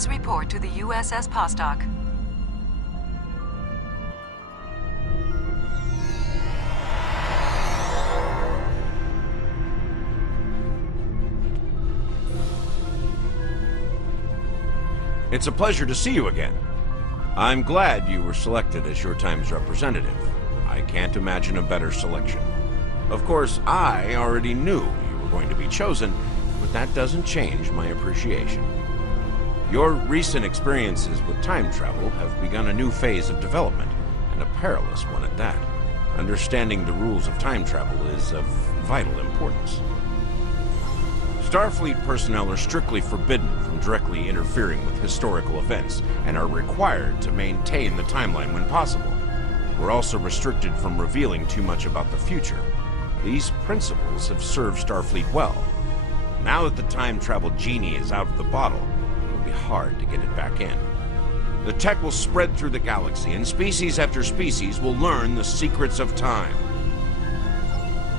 Please report to the USS Postok. It's a pleasure to see you again. I'm glad you were selected as your time's representative. I can't imagine a better selection. Of course, I already knew you were going to be chosen, but that doesn't change my appreciation. Your recent experiences with time travel have begun a new phase of development, and a perilous one at that. Understanding the rules of time travel is of vital importance. Starfleet personnel are strictly forbidden from directly interfering with historical events and are required to maintain the timeline when possible. We're also restricted from revealing too much about the future. These principles have served Starfleet well. Now that the time travel genie is out of the bottle, it will be hard to get it back in. The tech will spread through the galaxy, and species after species will learn the secrets of time.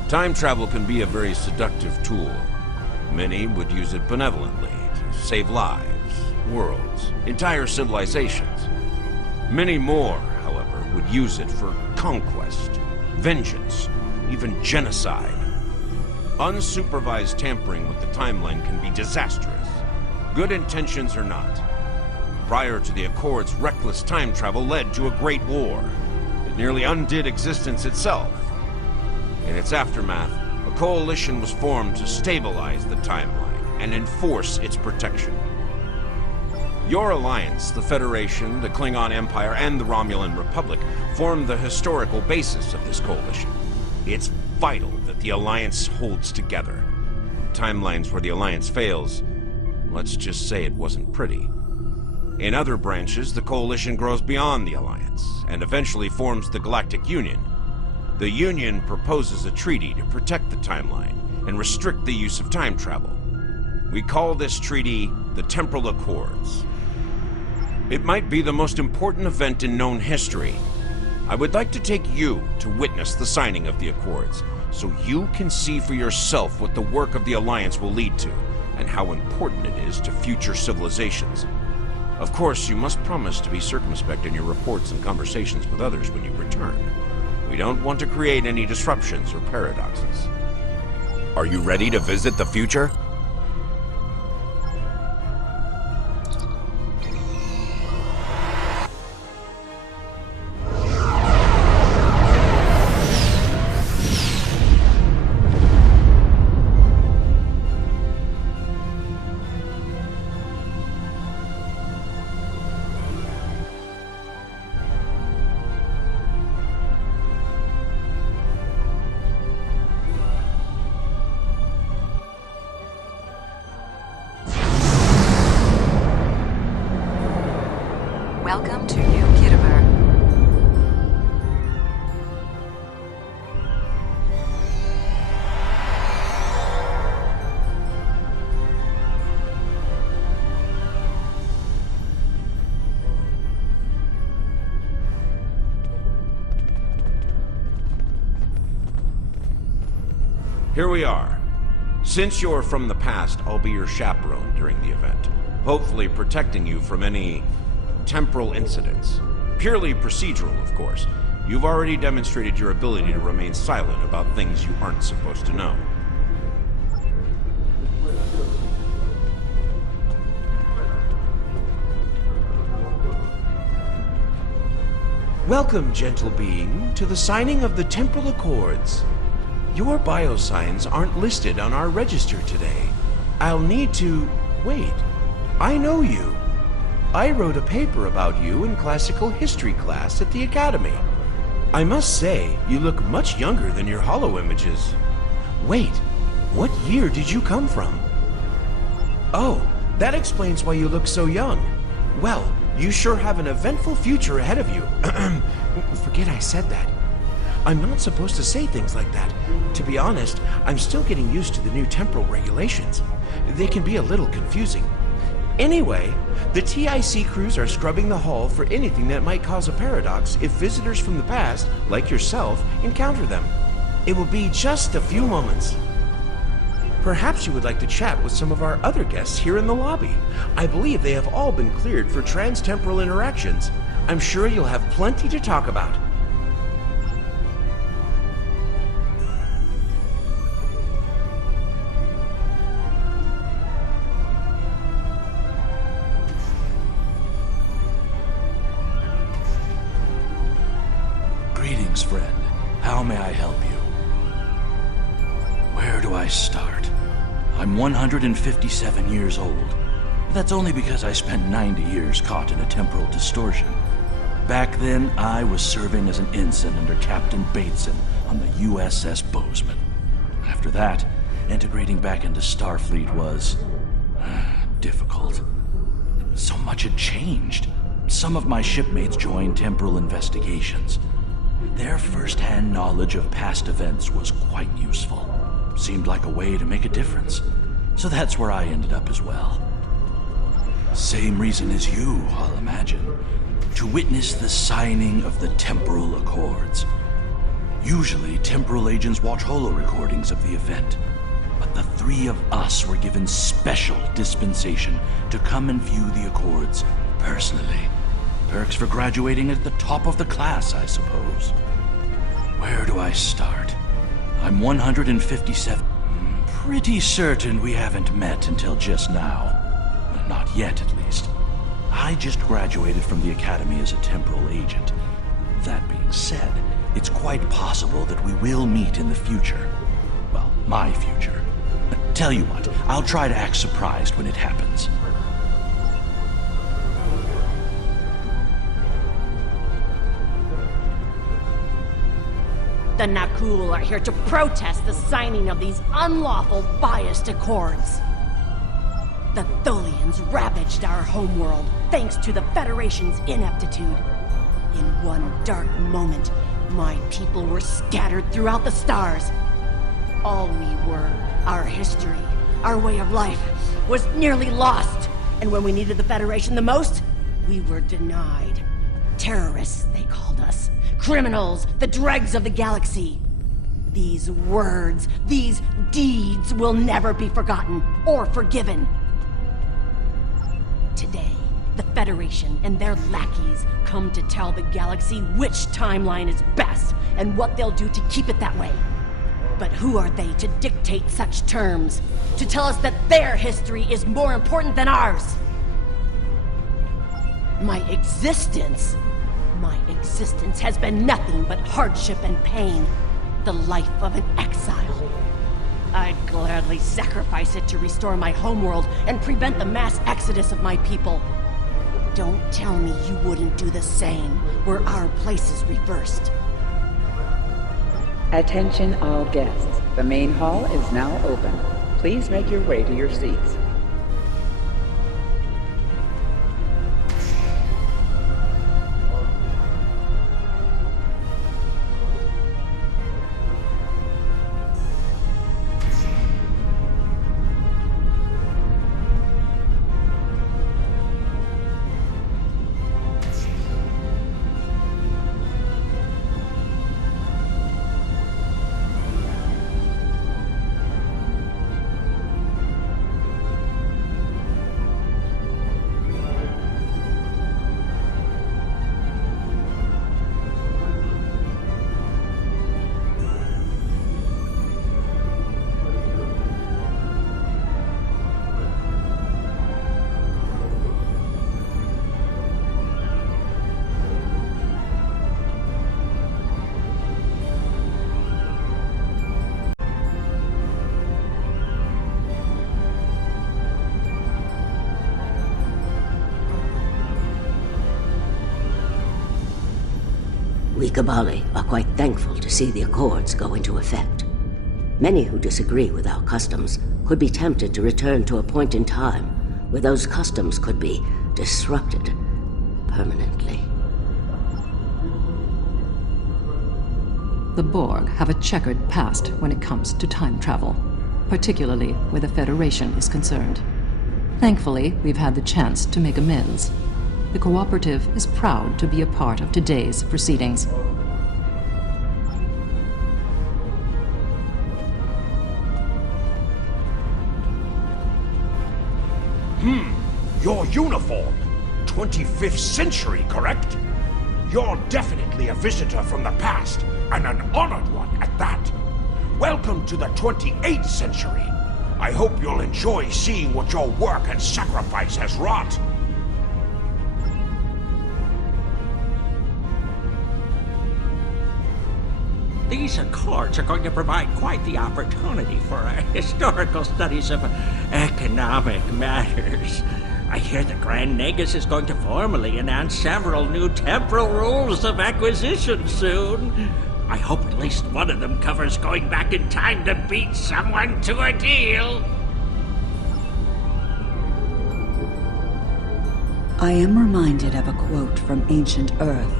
Time travel can be a very seductive tool. Many would use it benevolently to save lives, worlds, entire civilizations. Many more, however, would use it for conquest, vengeance, even genocide. Unsupervised tampering with the timeline can be disastrous. Good intentions or not. Prior to the Accords, reckless time travel led to a great war. It nearly undid existence itself. In its aftermath, a coalition was formed to stabilize the timeline and enforce its protection. Your alliance, the Federation, the Klingon Empire, and the Romulan Republic, form the historical basis of this coalition. It's vital that the Alliance holds together. Timelines where the Alliance fails, let's just say it wasn't pretty. In other branches, the coalition grows beyond the Alliance, and eventually forms the Galactic Union. The Union proposes a treaty to protect the timeline and restrict the use of time travel. We call this treaty the Temporal Accords. It might be the most important event in known history. I would like to take you to witness the signing of the Accords, so you can see for yourself what the work of the Alliance will lead to, and how important it is to future civilizations. Of course, you must promise to be circumspect in your reports and conversations with others when you return. We don't want to create any disruptions or paradoxes. Are you ready to visit the future? Welcome to New Khitomer. Here we are. Since you're from the past, I'll be your chaperone during the event, hopefully protecting you from any temporal incidents. Purely procedural, of course. You've already demonstrated your ability to remain silent about things you aren't supposed to know. Welcome, gentle being, to the signing of the Temporal Accords. Your biosigns aren't listed on our register today. I'll need to... Wait, I know you. I wrote a paper about you in classical history class at the Academy. I must say, you look much younger than your holo images. Wait, what year did you come from? Oh, that explains why you look so young. Well, you sure have an eventful future ahead of you. Forget I said that. I'm not supposed to say things like that. To be honest, I'm still getting used to the new temporal regulations. They can be a little confusing. Anyway, the TIC crews are scrubbing the hull for anything that might cause a paradox if visitors from the past, like yourself, encounter them. It will be just a few moments. Perhaps you would like to chat with some of our other guests here in the lobby. I believe they have all been cleared for trans-temporal interactions. I'm sure you'll have plenty to talk about. Greetings, friend. How may I help you? Where do I start? I'm 157 years old. That's only because I spent 90 years caught in a temporal distortion. Back then, I was serving as an ensign under Captain Bateson on the USS Bozeman. After that, integrating back into Starfleet was difficult. So much had changed. Some of my shipmates joined temporal investigations. Their first-hand knowledge of past events was quite useful. Seemed like a way to make a difference. So that's where I ended up as well. Same reason as you, I'll imagine. To witness the signing of the temporal accords. Usually, temporal agents watch holo-recordings of the event. But the three of us were given special dispensation to come and view the accords personally. Perks for graduating at the top of the class, I suppose. Where do I start? I'm 157. Pretty certain we haven't met until just now. Not yet, at least. I just graduated from the academy as a temporal agent. That being said, it's quite possible that we will meet in the future. Well, my future. Tell you what, I'll try to act surprised when it happens. The Nakul are here to protest the signing of these unlawful, biased accords. The Tholians ravaged our homeworld thanks to the Federation's ineptitude. In one dark moment, my people were scattered throughout the stars. All we were, our history, our way of life, was nearly lost. And when we needed the Federation the most, we were denied. Terrorists, they called us. Criminals, the dregs of the galaxy. These words, these deeds will never be forgotten or forgiven. Today, the Federation and their lackeys come to tell the galaxy which timeline is best and what they'll do to keep it that way. But who are they to dictate such terms? To tell us that their history is more important than ours? My existence has been nothing but hardship and pain. The life of an exile. I'd gladly sacrifice it to restore my homeworld and prevent the mass exodus of my people. Don't tell me you wouldn't do the same, were our places reversed. Attention all guests. The main hall is now open. Please make your way to your seats. We Kabali are quite thankful to see the Accords go into effect. Many who disagree with our customs could be tempted to return to a point in time where those customs could be disrupted permanently. The Borg have a checkered past when it comes to time travel, particularly where the Federation is concerned. Thankfully, we've had the chance to make amends. The Cooperative is proud to be a part of today's proceedings. Your uniform! 25th century, correct? You're definitely a visitor from the past, and an honored one at that. Welcome to the 28th century. I hope you'll enjoy seeing what your work and sacrifice has wrought. These Accords are going to provide quite the opportunity for historical studies of economic matters. I hear the Grand Nagus is going to formally announce several new temporal rules of acquisition soon. I hope at least one of them covers going back in time to beat someone to a deal. I am reminded of a quote from ancient Earth.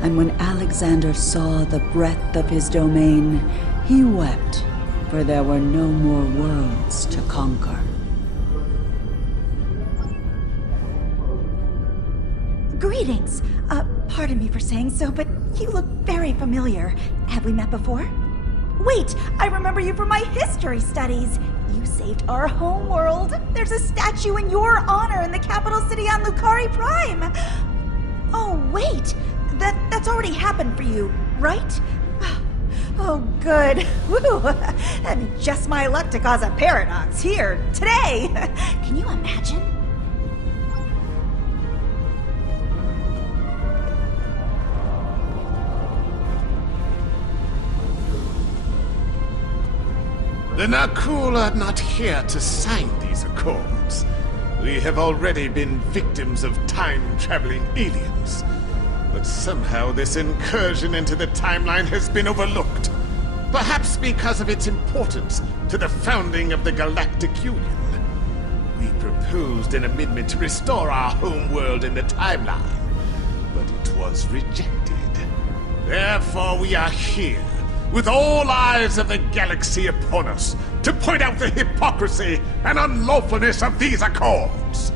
And when Alexander saw the breadth of his domain, he wept, for there were no more worlds to conquer. Greetings! Pardon me for saying so, but you look very familiar. Have we met before? Wait, I remember you from my history studies. You saved our home world. There's a statue in your honor in the capital city on Lucari Prime. Oh, wait! That's already happened for you, right? Oh, good. Woo! That'd be just my luck to cause a paradox here, today! Can you imagine? The Nakul are not here to sign these accords. We have already been victims of time-traveling aliens. But somehow this incursion into the timeline has been overlooked. Perhaps because of its importance to the founding of the Galactic Union. We proposed an amendment to restore our home world in the timeline, but it was rejected. Therefore we are here, with all eyes of the galaxy upon us, to point out the hypocrisy and unlawfulness of these accords.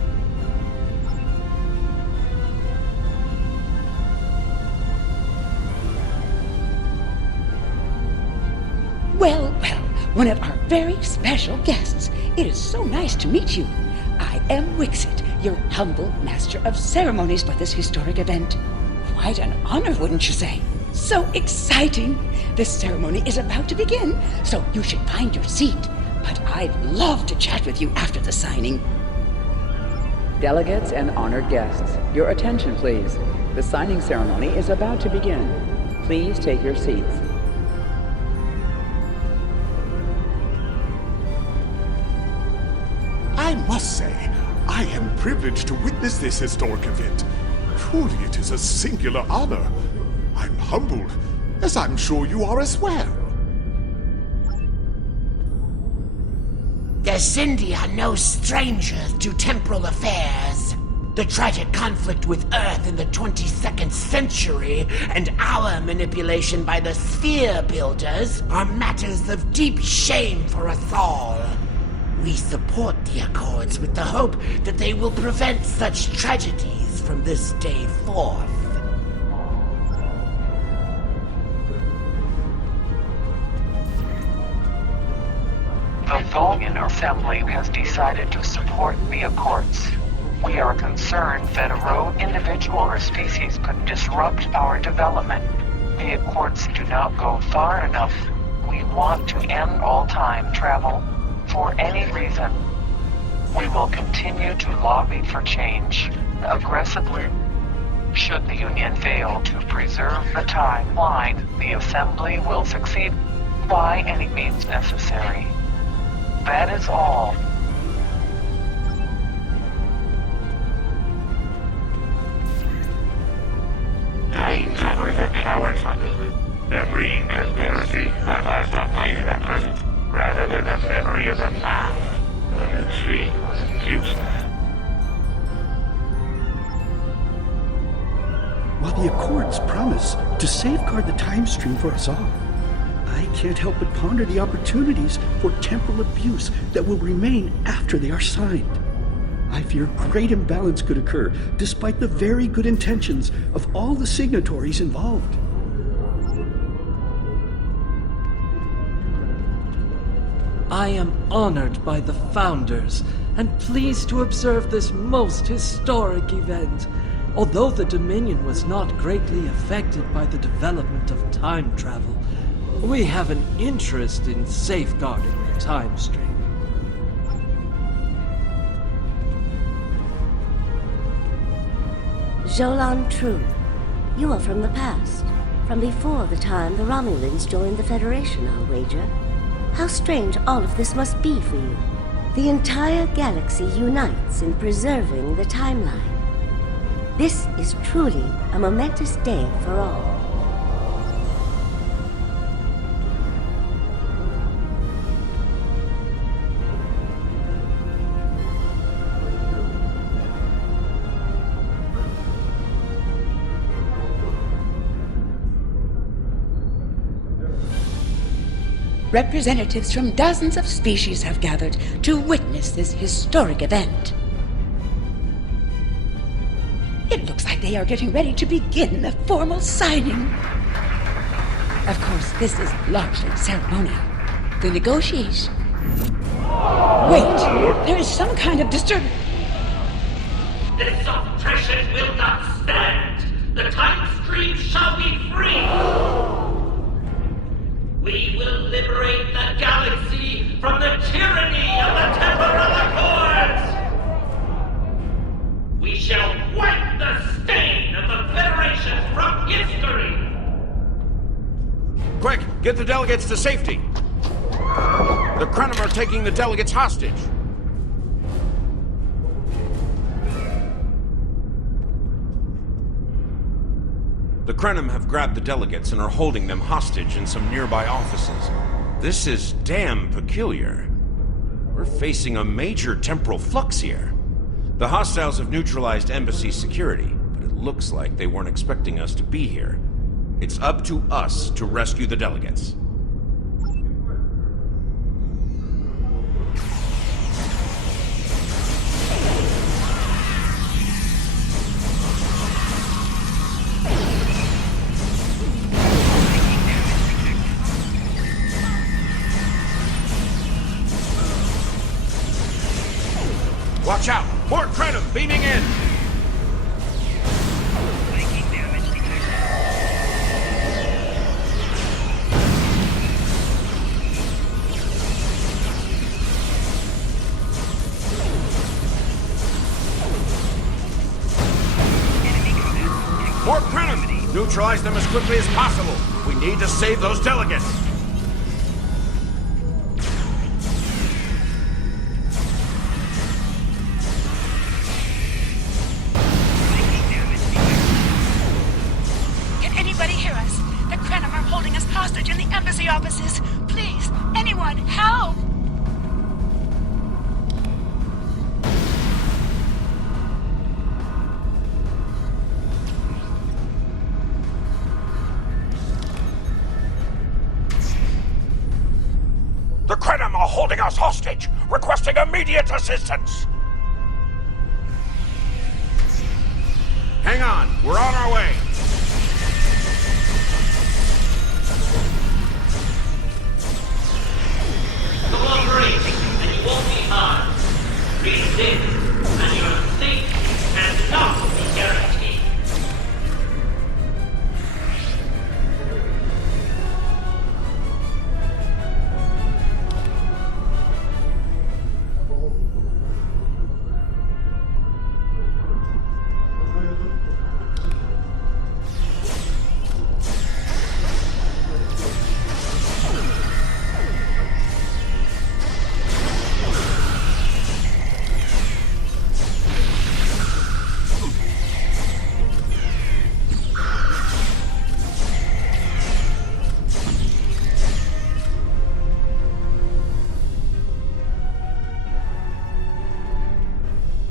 Well, one of our very special guests. It is so nice to meet you. I am Wixit, your humble master of ceremonies for this historic event. Quite an honor, wouldn't you say? So exciting! This ceremony is about to begin, so you should find your seat. But I'd love to chat with you after the signing. Delegates and honored guests, your attention please. The signing ceremony is about to begin. Please take your seats. I must say, I am privileged to witness this historic event. Truly it is a singular honor. I'm humbled, as I'm sure you are as well. The Sindhi are no strangers to temporal affairs. The tragic conflict with Earth in the 22nd century and our manipulation by the Sphere Builders are matters of deep shame for us all. We support the Accords with the hope that they will prevent such tragedies from this day forth. The Tholian Assembly has decided to support the Accords. We are concerned that a rogue individual or species could disrupt our development. The Accords do not go far enough. We want to end all time travel. For any reason. We will continue to lobby for change, aggressively. Should the Union fail to preserve the timeline, the Assembly will succeed by any means necessary. That is all. I cover the cowards on the green conspiracy that has not played at present. Rather than the memory of the past, the tree was useless. While the Accords promise to safeguard the time stream for us all, I can't help but ponder the opportunities for temporal abuse that will remain after they are signed. I fear great imbalance could occur, despite the very good intentions of all the signatories involved. I am honored by the Founders and pleased to observe this most historic event. Although the Dominion was not greatly affected by the development of time travel, we have an interest in safeguarding the time stream. Jolan True, you are from the past. From before the time the Romulans joined the Federation, I'll wager. How strange all of this must be for you. The entire galaxy unites in preserving the timeline. This is truly a momentous day for all. Representatives from dozens of species have gathered to witness this historic event. It looks like they are getting ready to begin the formal signing. Of course, this is largely ceremonial. The negotiation... Wait! There is some kind of disturbance. This oppression will not stand! The time stream shall be free! We will liberate the galaxy from the tyranny of the temporal accords! We shall wipe the stain of the Federation from history! Quick, get the delegates to safety! The Krenim are taking the delegates hostage! The Krenim have grabbed the delegates and are holding them hostage in some nearby offices. This is damn peculiar. We're facing a major temporal flux here. The hostiles have neutralized embassy security, but it looks like they weren't expecting us to be here. It's up to us to rescue the delegates. Watch out! More Krenim beaming in! More Krenim! Neutralize them as quickly as possible! We need to save those delegates! Offices. Please, anyone, help! The Krenim are holding us hostage, requesting immediate assistance! Hang on, we're on our way! Cooperate, and you won't be harmed. Resist, and your safety cannot be guaranteed.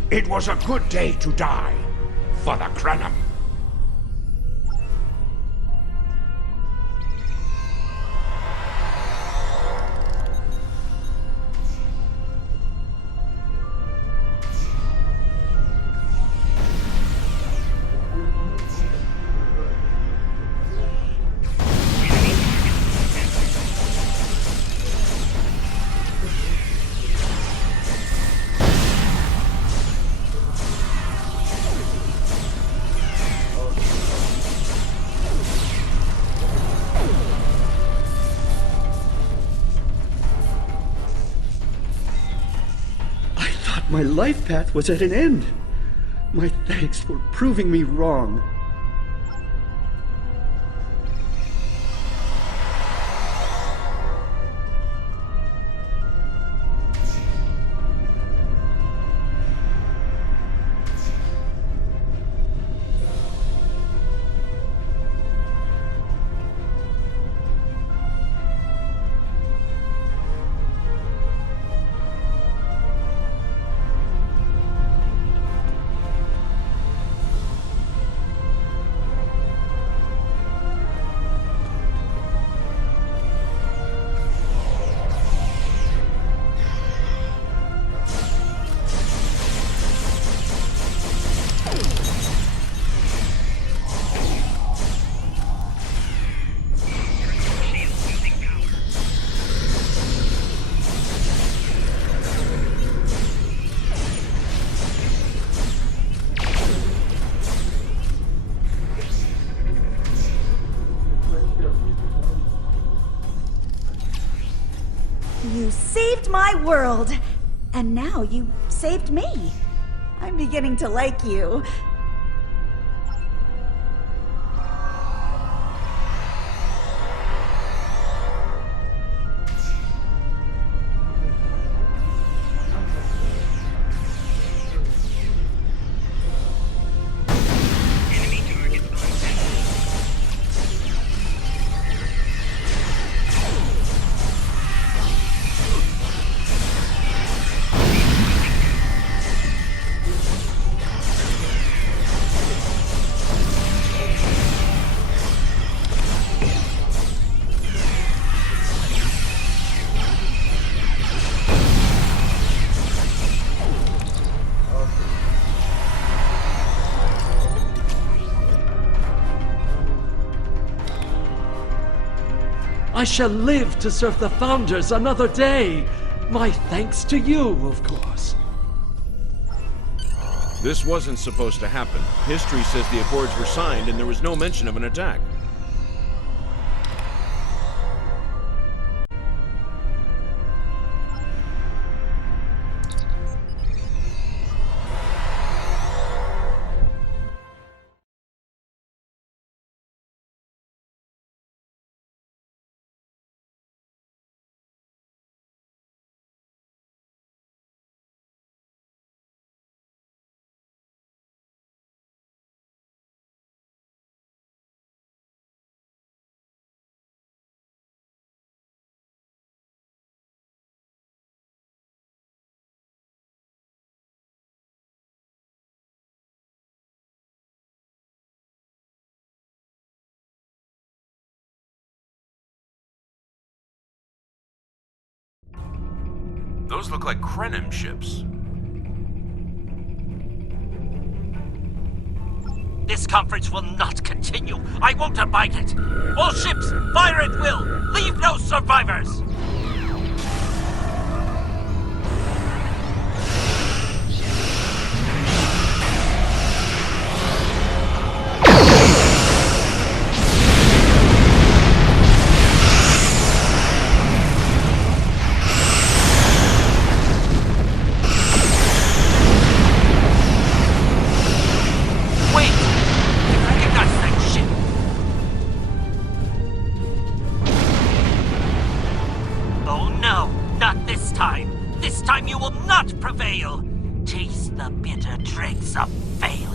It was a good day to die for the Krenim. My life path was at an end. My thanks for proving me wrong. You saved my world, and now you saved me. I'm beginning to like you. I shall live to serve the Founders another day. My thanks to you, of course. This wasn't supposed to happen. History says the Accords were signed and there was no mention of an attack. Those look like Krenim ships. This conference will not continue. I won't abide it. All ships, fire at will. Leave no survivors. Taste the bitter dregs of failure.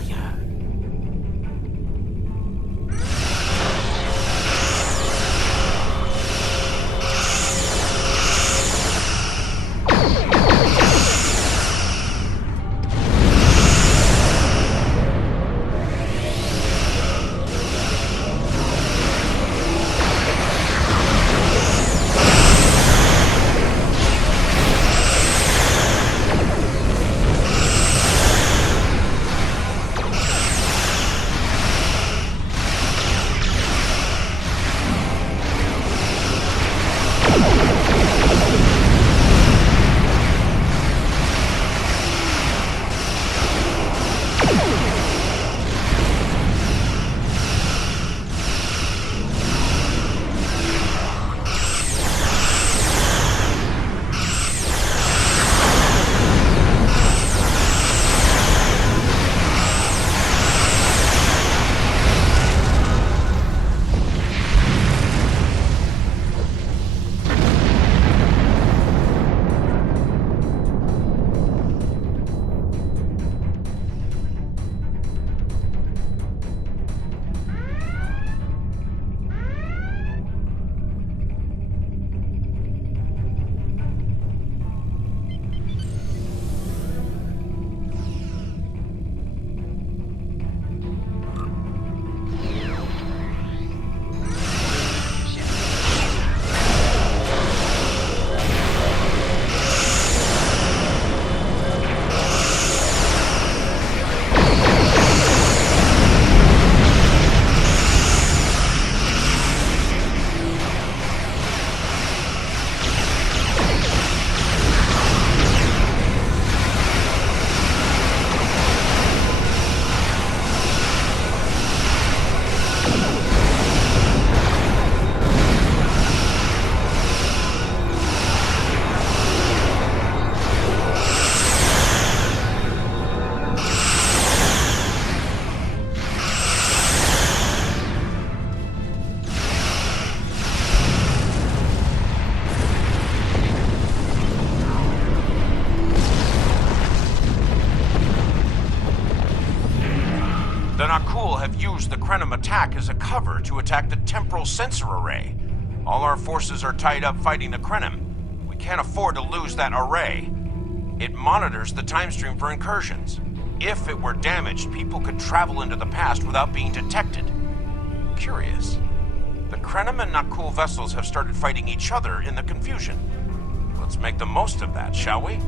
use the Krenim attack as a cover to attack the temporal sensor array. All our forces are tied up fighting the Krenim. We can't afford to lose that array. It monitors the time stream for incursions. If it were damaged, people could travel into the past without being detected. Curious. The Krenim and Nakul vessels have started fighting each other in the confusion. Let's make the most of that, shall we?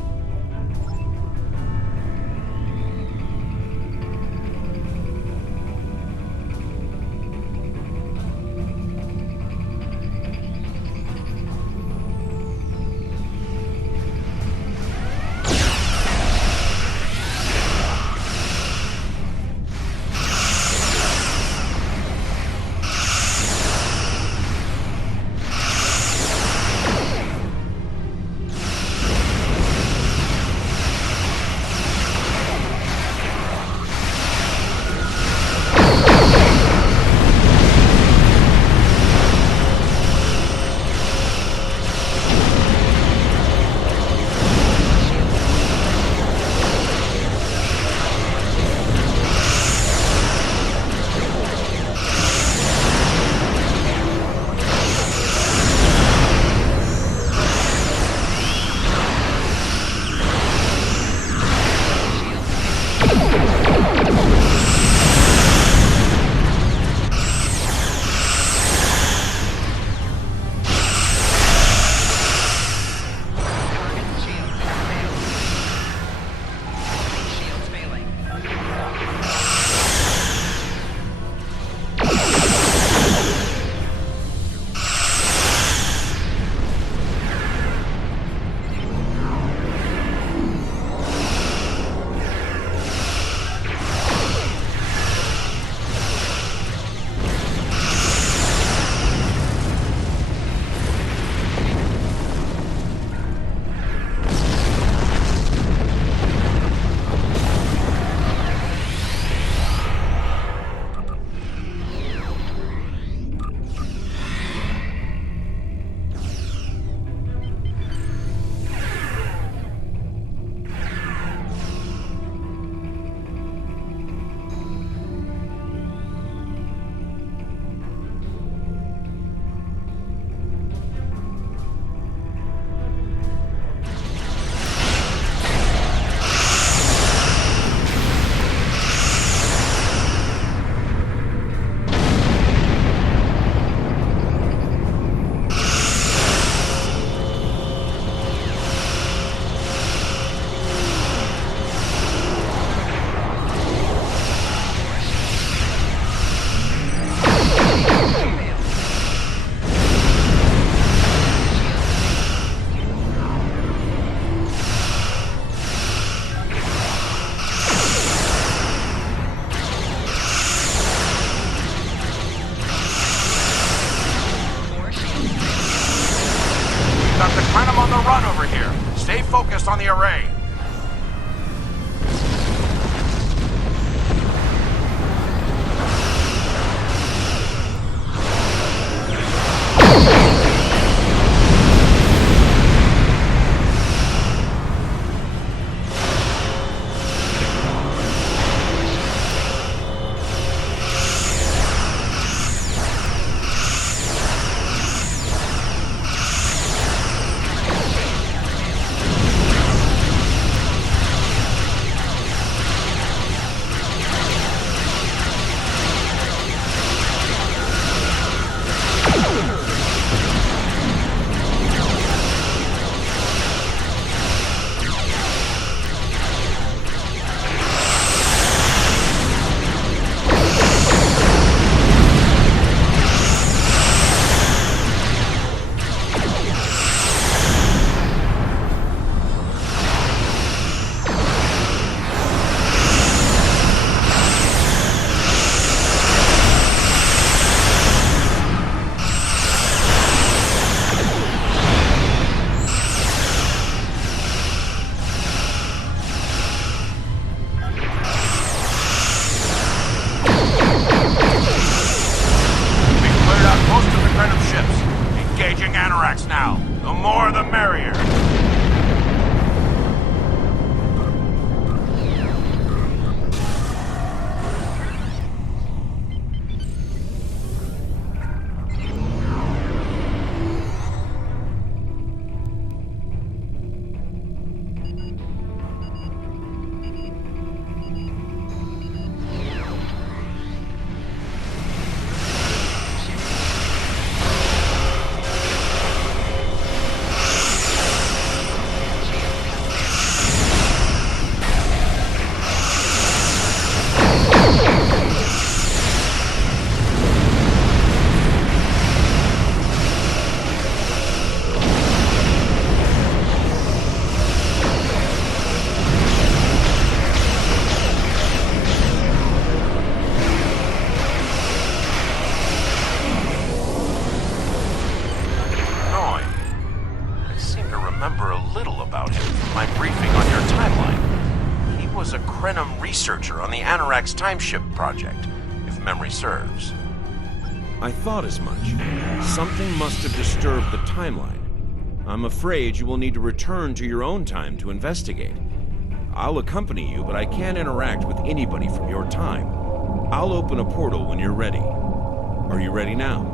Focused on the array. remember a little about him from my briefing on your timeline. He was a Krenim researcher on the Anorak's timeship project, if memory serves. I thought as much. Something must have disturbed the timeline. I'm afraid you will need to return to your own time to investigate. I'll accompany you, but I can't interact with anybody from your time. I'll open a portal when you're ready. Are you ready now?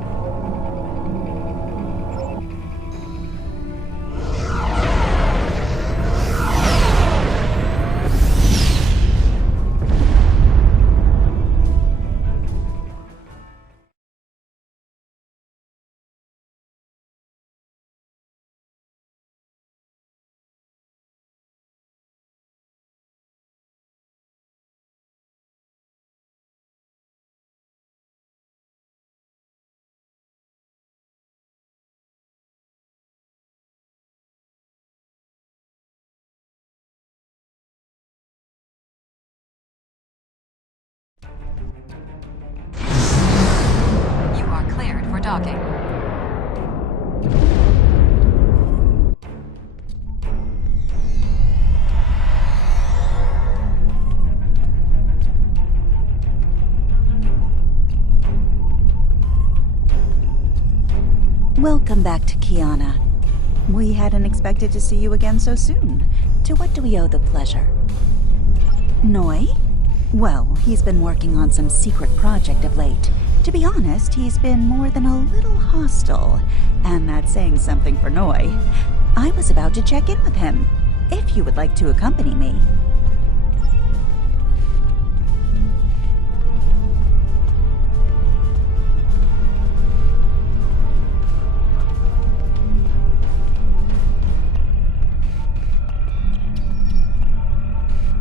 You are cleared for docking. Welcome back to Kiana. We hadn't expected to see you again so soon. To what do we owe the pleasure? Noi? Well, he's been working on some secret project of late. To be honest, he's been more than a little hostile, and that's saying something for Noi. I was about to check in with him, if you would like to accompany me.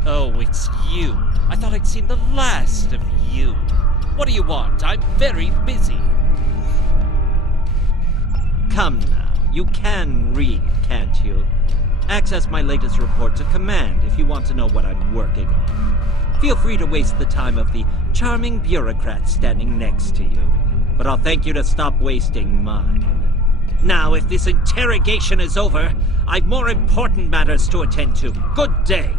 Oh, it's you. I thought I'd seen the last of you. What do you want? I'm very busy. Come now, you can read, can't you? Access my latest report to command if you want to know what I'm working on. Feel free to waste the time of the charming bureaucrat standing next to you, but I'll thank you to stop wasting mine. Now, if this interrogation is over, I've more important matters to attend to. Good day.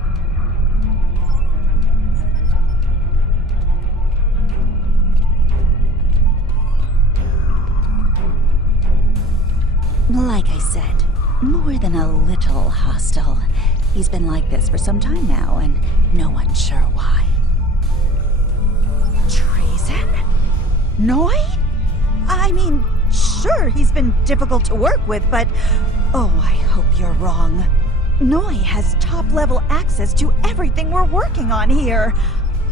Like I said, more than a little hostile. He's been like this for some time now, and no one's sure why. Treason? Noi? I mean, sure, he's been difficult to work with, but... Oh, I hope you're wrong. Noi has top-level access to everything we're working on here.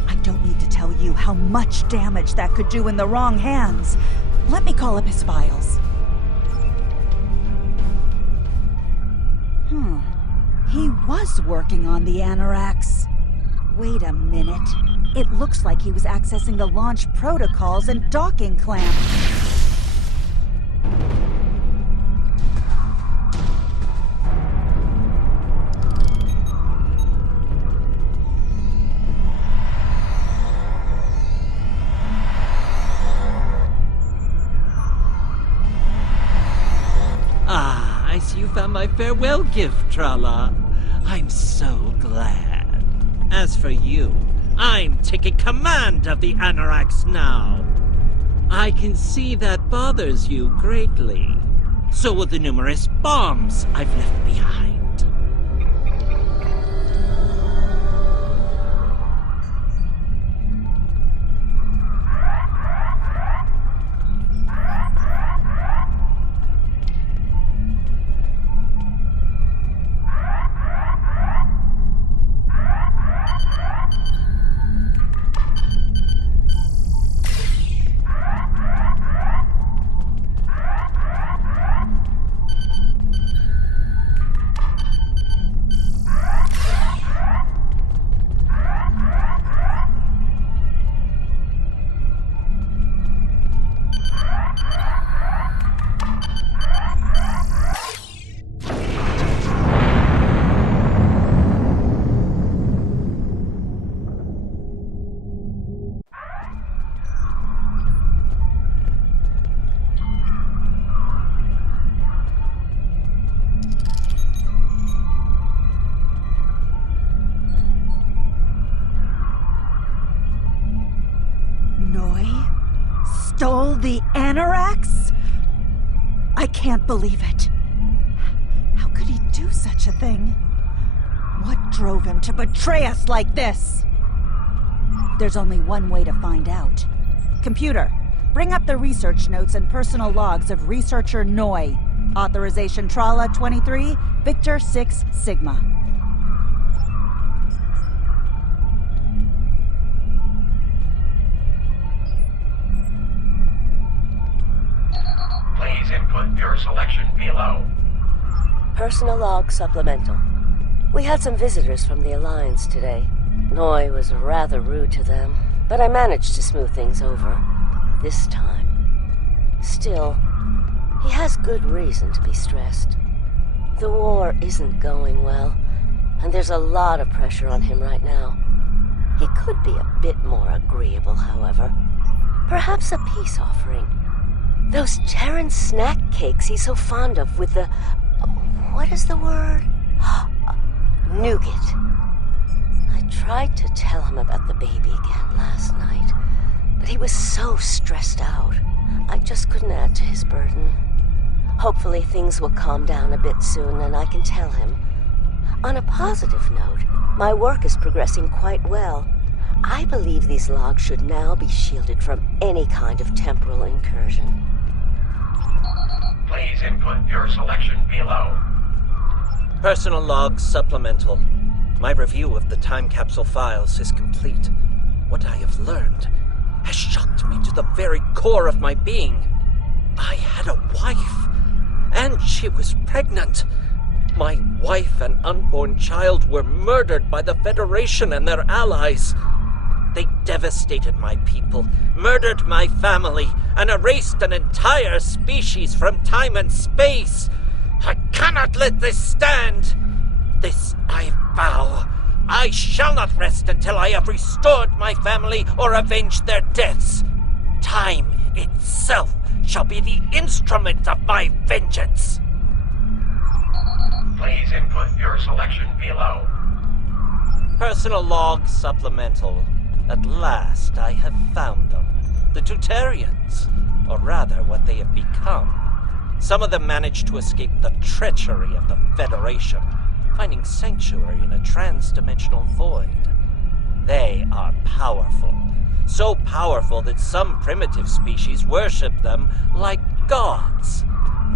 I don't need to tell you how much damage that could do in the wrong hands. Let me call up his files. He was working on the Anoraks. Wait a minute. It looks like he was accessing the launch protocols and docking clamp. Ah, I see you found my farewell gift, Trala. I'm so glad. As for you, I'm taking command of the Anoraks now. I can see that bothers you greatly. So will the numerous bombs I've left behind. the anoraks? I can't believe it. How could he do such a thing? What drove him to betray us like this? There's only one way to find out. Computer, bring up the research notes and personal logs of researcher Noi. Authorization Trala 23, Victor 6 Sigma. Please input your selection below. Personal log supplemental. We had some visitors from the Alliance today. Noi was rather rude to them, but I managed to smooth things over. This time. Still, he has good reason to be stressed. The war isn't going well, and there's a lot of pressure on him right now. He could be a bit more agreeable, however. Perhaps a peace offering. Those Terran snack cakes he's so fond of with the... what is the word? Nougat. I tried to tell him about the baby again last night, but he was so stressed out. I just couldn't add to his burden. Hopefully things will calm down a bit soon and I can tell him. On a positive note, my work is progressing quite well. I believe these logs should now be shielded from any kind of temporal incursion. Please input your selection below. Personal log supplemental. My review of the time capsule files is complete. What I have learned has shocked me to the very core of my being. I had a wife, and she was pregnant. My wife and unborn child were murdered by the Federation and their allies. They devastated my people, murdered my family, and erased an entire species from time and space. I cannot let this stand. This I vow. I shall not rest until I have restored my family or avenged their deaths. Time itself shall be the instrument of my vengeance. Please input your selection below. Personal log supplemental. At last I have found them. The Tutarians, or rather what they have become. Some of them managed to escape the treachery of the Federation, finding sanctuary in a trans-dimensional void. They are powerful. So powerful that some primitive species worship them like gods.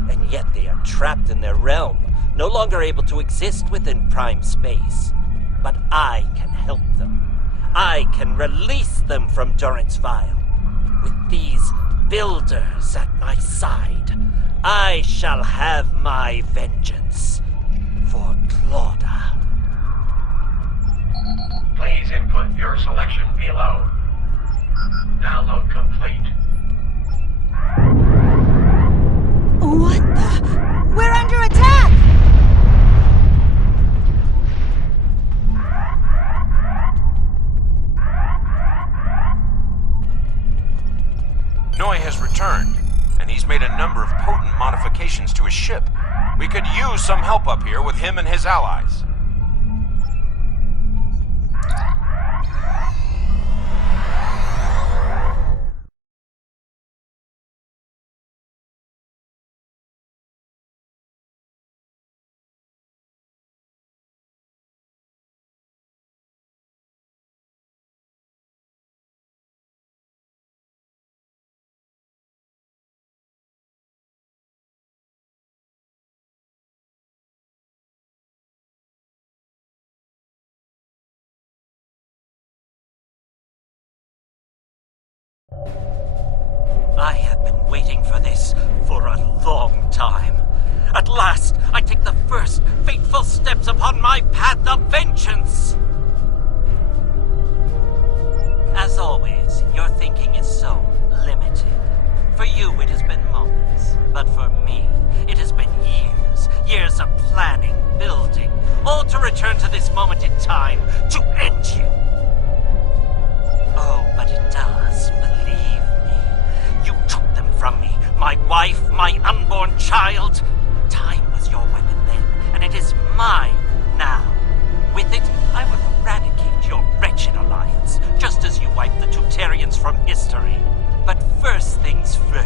And yet they are trapped in their realm, no longer able to exist within prime space. But I can help them. I can release them from Durance Vile. With these builders at my side, I shall have my vengeance for Claudia. Please input your selection below. Download complete. What the? We're under attack! Noi has returned, and he's made a number of potent modifications to his ship. We could use some help up here with him and his allies. I have been waiting for this for a long time. At last, I take the first fateful steps upon my path of vengeance! As always, your thinking is so limited. For you, it has been moments. But for me, it has been years. Years of planning, building, all to return to this moment in time, to end you. Oh, but it does, believe me. You took them from me. My wife, my unborn child. Time was your weapon then, and it is mine now. With it, I will eradicate your wretched alliance, just as you wiped the Tutarians from history. But first things first.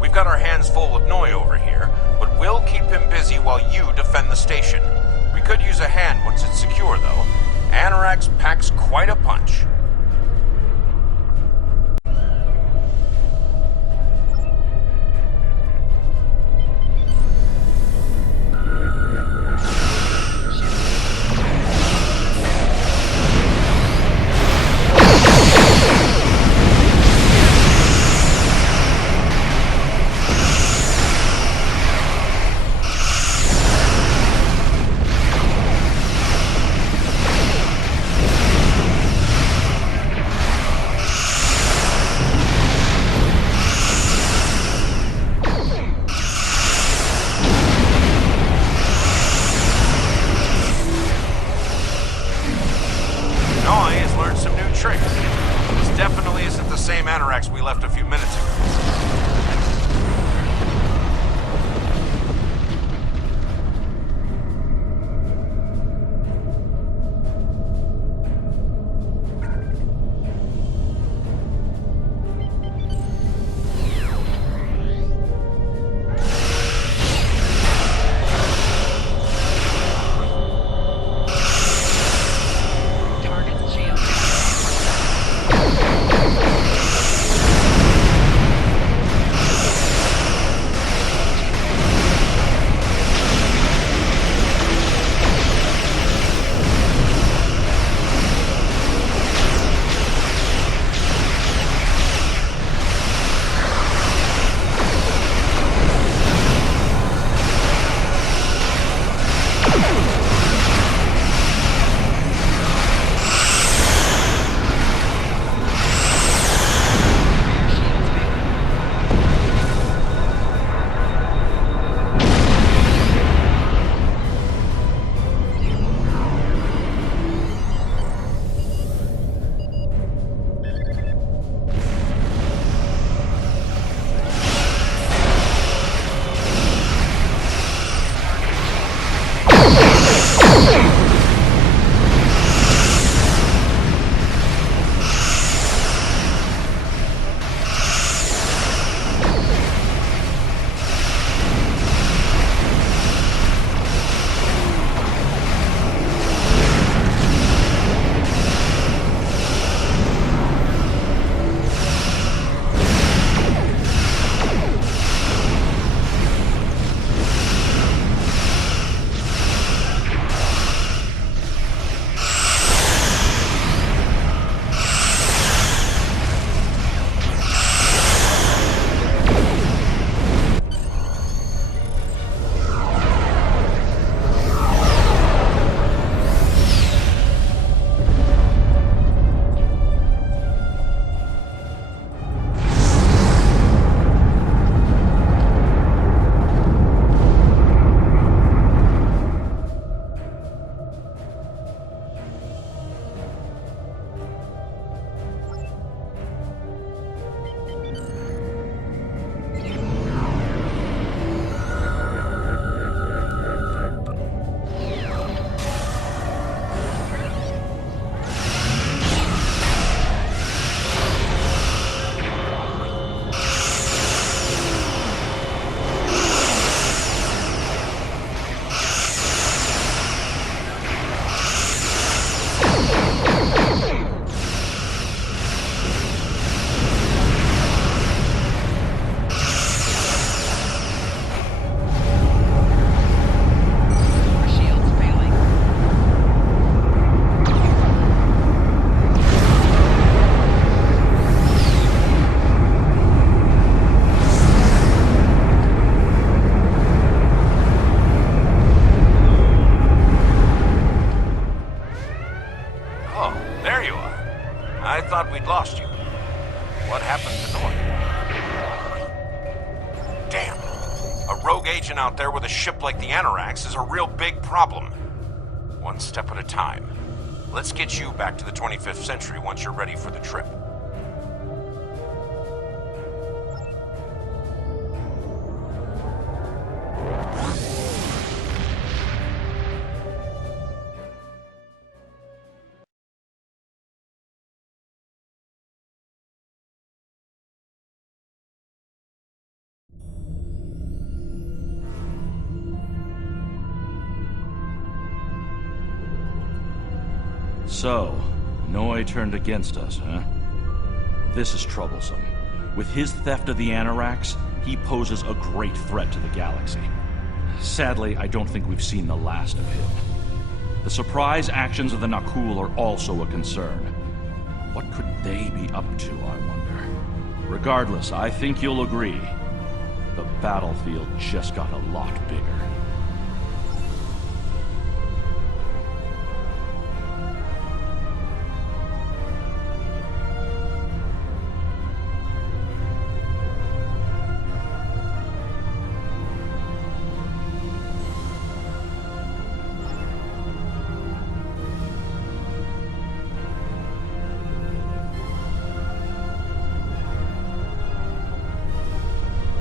We've got our hands full with Noi over here, but we'll keep him busy while you defend the station. We could use a hand once it's secure, though. Anorax packs quite a punch. We left a few minutes ago. thought we'd lost you. What happened to North? Damn. A rogue agent out there with a ship like the Anorax is a real big problem. One step at a time. Let's get you back to the 25th century once you're ready for the trip. So, Noi turned against us, huh? This is troublesome. With his theft of the Anoraks, he poses a great threat to the galaxy. Sadly, I don't think we've seen the last of him. The surprise actions of the Nakul are also a concern. What could they be up to, I wonder? Regardless, I think you'll agree. The battlefield just got a lot bigger.